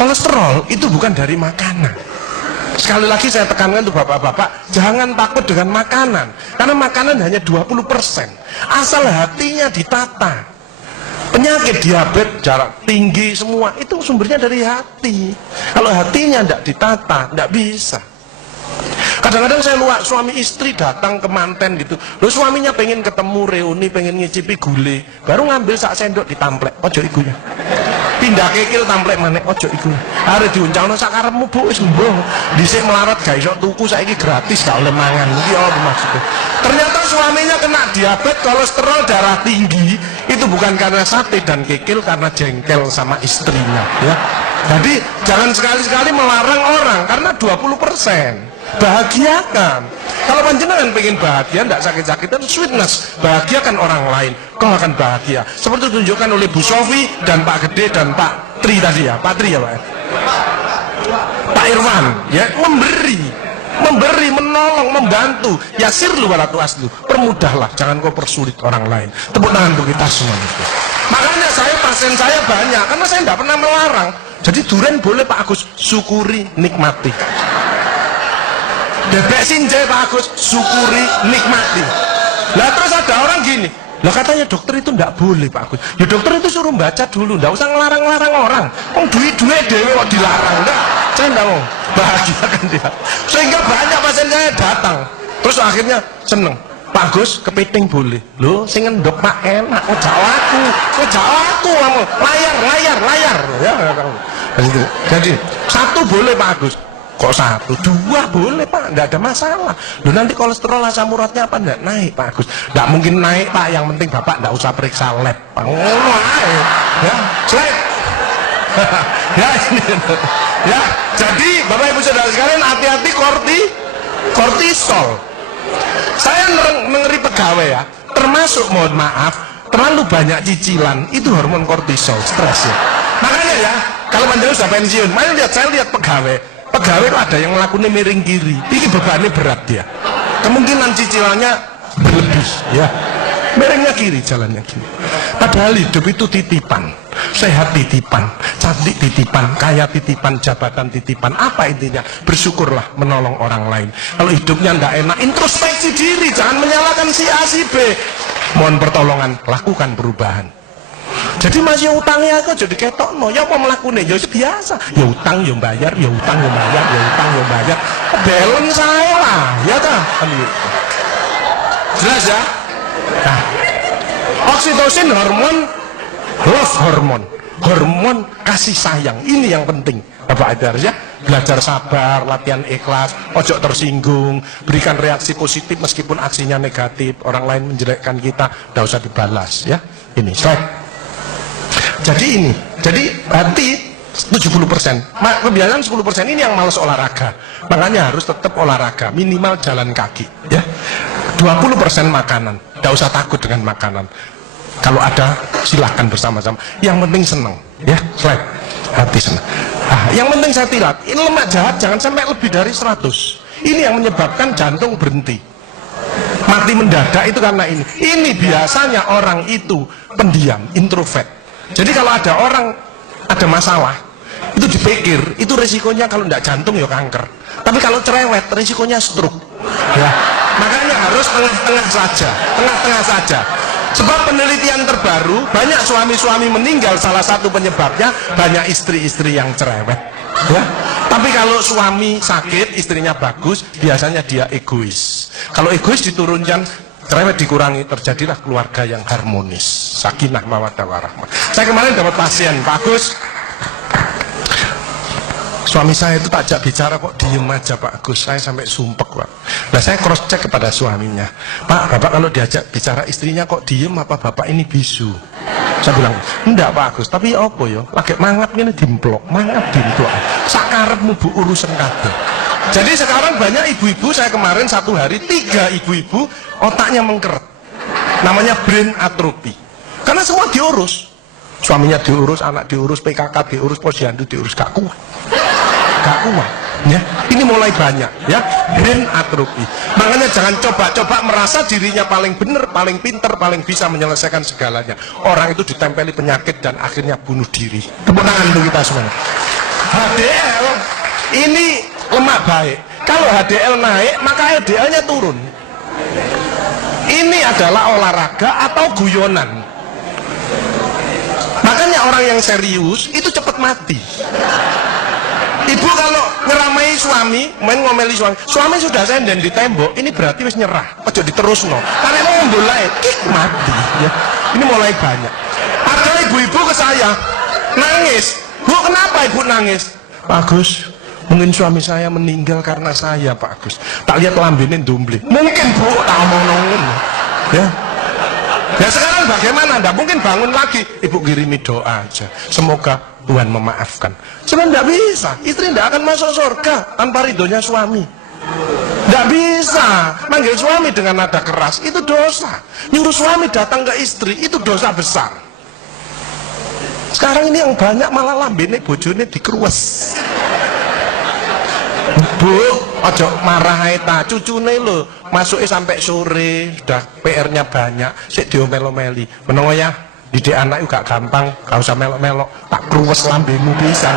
Kolesterol itu bukan dari makanan. Sekali lagi saya tekankan untuk bapak-bapak, jangan takut dengan makanan, karena makanan hanya 20%. Asal hatinya ditata. Penyakit diabetes, darah tinggi, semua itu sumbernya dari hati. Kalau hatinya tidak ditata, tidak bisa. Kadang-kadang saya lihat suami istri datang ke manten gitu, loh suaminya pengen ketemu reuni, pengen ngicipi gulai, baru ngambil sak sendok ditamplek, ojo ikunya. Pindah kekil tamplek manek, ojo ikunya. Hari diuncangno sak karepmu bu, wis mbong. Dhisik melarat gak iso tuku, saiki gratis gak oleh mangan. Iki apa maksudnya? Ternyata suaminya kena diabetes, kolesterol, darah tinggi. Itu bukan karena sate dan kekil, karena jengkel sama istrinya, ya. Jadi jangan sekali-sekali melarang orang karena 20%. Bahagiakan. Kalau panjenengan pengen bahagia, tidak sakit-sakitan, sweetness, bahagiakan orang lain, kau akan bahagia. Seperti ditunjukkan oleh Bu Sofi dan Pak Gede dan Pak Tri tadi ya, Pak Tri ya Pak. Pak Irwan, ya, memberi, menolong, membantu. Yasir lu walatu aslu, permudahlah, jangan kau persulit orang lain. Tepuk tangan untuk kita semua. Makanya pasien saya banyak, karena saya tidak pernah melarang. Jadi durian boleh Pak Agus, syukuri, nikmati. Bebek sinjai Pak Agus, syukuri, nikmati. Lah terus ada orang gini, lah katanya dokter itu enggak boleh Pak Agus. Ya dokter itu suruh baca dulu, enggak usah ngelarang-larang orang. Duit-duit dewe kok dilarang, enggak. Saya enggak mau, bahagiakan dia. Sehingga banyak pasien saya datang, terus akhirnya seneng. Pak Agus, kepiting boleh. Loh, sing ngendok Pak enak, jawaku, kamu. Layar. Ya, jadi satu boleh Pak Agus. Kok satu, dua boleh Pak, nggak ada masalah. Loh nanti kolesterol asam uratnya apa nggak naik Pak Agus? Nggak mungkin naik Pak, yang penting Bapak nggak usah periksa lab. Ya, selek. Ya ini, ya. Jadi Bapak Ibu Saudara sekalian hati-hati kortisol. Saya ngeri pegawai ya, termasuk mohon maaf, terlalu banyak cicilan itu hormon kortisol, stres ya. Makanya ya, kalau panjenengan sudah pensiun, saya lihat pegawai itu ada yang melakukannya miring kiri, ini bebannya berat dia, kemungkinan cicilannya berlebih ya, miringnya kiri, jalannya kiri. Padahal hidup itu titipan, sehat titipan, cantik titipan, kaya titipan, jabatan titipan. Apa intinya? Bersyukurlah, menolong orang lain. Kalau hidupnya tidak enak, introspeksi diri, jangan menyalahkan si A si B, mohon pertolongan, lakukan perubahan. Jadi masih utangnya aku jadi ketok no, ya apa melakukannya, ya biasa, ya utang ya bayar, ya utang ya bayar, ya utang ya bayar, balance saya lah, ya kan? Jelas ya? Nah, oksitosin hormon kasih sayang, ini yang penting. Bapak Adar ya, belajar sabar, latihan ikhlas, ojo tersinggung, berikan reaksi positif meskipun aksinya negatif, orang lain menjelekkan kita, tidak usah dibalas ya. Ini slide. Jadi hati 70%, kebiasaan 10% ini yang malas olahraga, makanya harus tetap olahraga, minimal jalan kaki ya. 20% makanan, tidak usah takut dengan makanan, kalau ada silahkan bersama-sama, yang penting senang ya. Slide, hati senang. Yang penting saya tilat, ini lemak jahat jangan sampai lebih dari 100, ini yang menyebabkan jantung berhenti, mati mendadak itu karena ini biasanya orang itu pendiam, introvert. Jadi kalau ada orang ada masalah itu dipikir, itu resikonya kalau tidak jantung ya kanker, tapi kalau cerewet resikonya stroke ya. Makanya harus tengah-tengah saja. Sebab penelitian terbaru, banyak suami-suami meninggal, salah satu penyebabnya banyak istri-istri yang cerewet ya. Tapi kalau suami sakit, istrinya bagus, biasanya dia egois. Kalau egois diturunkan, cerewet dikurangi, terjadilah keluarga yang harmonis, sakinah mawaddah warahmah. Saya kemarin dapat pasien, Pak Agus, suami saya itu tak ajak bicara kok diem aja Pak Agus, saya sampai sumpek Pak. Nah saya cross check kepada suaminya, Pak, Bapak kalau diajak bicara istrinya kok diem, apa Bapak ini bisu? Saya bilang, enggak Pak Agus, tapi apa ya, lagi mangap ini dimplok, sakarepmu bu urusan kabeh. Jadi sekarang banyak ibu-ibu, saya kemarin satu hari 3 ibu-ibu otaknya mengkeret, namanya brain atrophy, karena semua diurus, suaminya diurus, anak diurus, PKK diurus, posyandu diurus, gak kuat ya. Ini mulai banyak ya, brain atrophy. Makanya jangan coba-coba merasa dirinya paling benar, paling pinter, paling bisa menyelesaikan segalanya. Orang itu ditempeli penyakit dan akhirnya bunuh diri. Tepuk tangan untuk kita semua. HDL ini lemak baik. Kalau HDL naik, maka LDL-nya turun. Ini adalah olahraga atau guyonan. Makanya orang yang serius itu cepat mati. Ibu kalau ngeramai suami, main ngomeli suami sudah senden di tembok, ini berarti wis nyerah, ojo diterusno. Karena mau ngembulai, mati. Ya. Ini mulai banyak. Ada ibu-ibu ke saya, nangis. Bu, kenapa ibu nangis? Pak Agus, mungkin suami saya meninggal karena saya, Pak Agus. Tak lihat lambene ndumble. Mungkin Bu, tak ngomong-ngomong. Ya. Ya sekarang bagaimana? Nggak mungkin bangun lagi. Ibu kirimi doa aja. Semoga Tuhan memaafkan. Sebenarnya nggak bisa. Istri nggak akan masuk surga tanpa ridhonya suami. Nggak bisa. Manggil suami dengan nada keras itu dosa. Nyuruh suami datang ke istri itu dosa besar. Sekarang ini yang banyak malah lambene bojone dikeruwes. Bu, ojo marah eta, cucune lho, masuknya sampai sore, sudah PR-nya banyak, sik diomel-omeli. Menengo ya, didik anak juga gampang, gak usah melok-melok, tak kruwes lambemu pisan.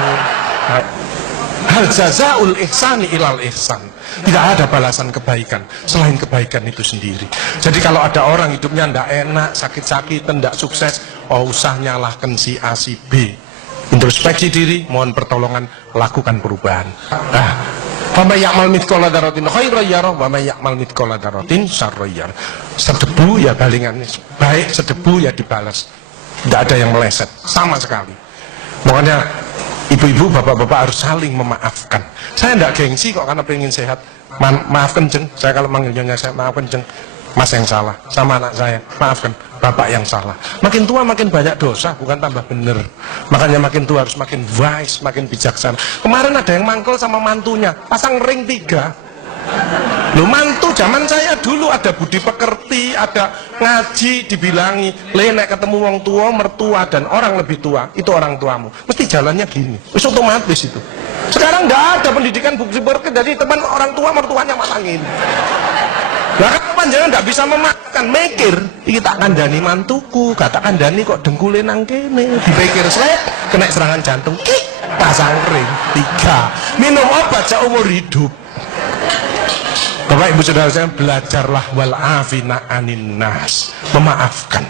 Hal jazaul ihsani ilal ihsan. Tidak ada balasan kebaikan selain kebaikan itu sendiri. Jadi kalau ada orang hidupnya ndak enak, sakit-sakitan, ndak sukses, oh usah nyalahkan si A si B. Introspeksi diri, mohon pertolongan, lakukan perubahan. Wa may ya'mal mithqala dzarratin khairan yarah wa may ya'mal mithqala dzarratin syarran yarah. Sedebu ya balingannya baik, sedebu ya dibalas. Tidak ada yang meleset sama sekali. Makanya ibu-ibu, bapak-bapak harus saling memaafkan. Saya tidak gengsi kok karena pengen sehat. Maafkan jeng, saya kalau manggilnya saya maafkan jeng. Mas yang salah, sama anak saya, maafkan, bapak yang salah. Makin tua makin banyak dosa, bukan tambah bener. Makanya makin tua harus makin wise, makin bijaksana. Kemarin ada yang mangkel sama mantunya, pasang ring 3. Loh, mantu zaman saya dulu ada budi pekerti, ada ngaji, dibilangi, nek ketemu wong tua, mertua dan orang lebih tua, itu orang tuamu. Mesti jalannya gini, terus otomatis itu. Sekarang nggak ada pendidikan budi pekerti, jadi teman orang tua mertuanya malah gini. Lah kapan jangan nggak bisa memakan, mikir, iki tak kandhani mantuku, gak tak kandhani kok dengkule nang kene, dipikir slek, kena serangan jantung, pasang ring 3, minum obat seumur hidup. Bapak Ibu Saudara saya, belajarlah wal afina anin nas, memaafkan.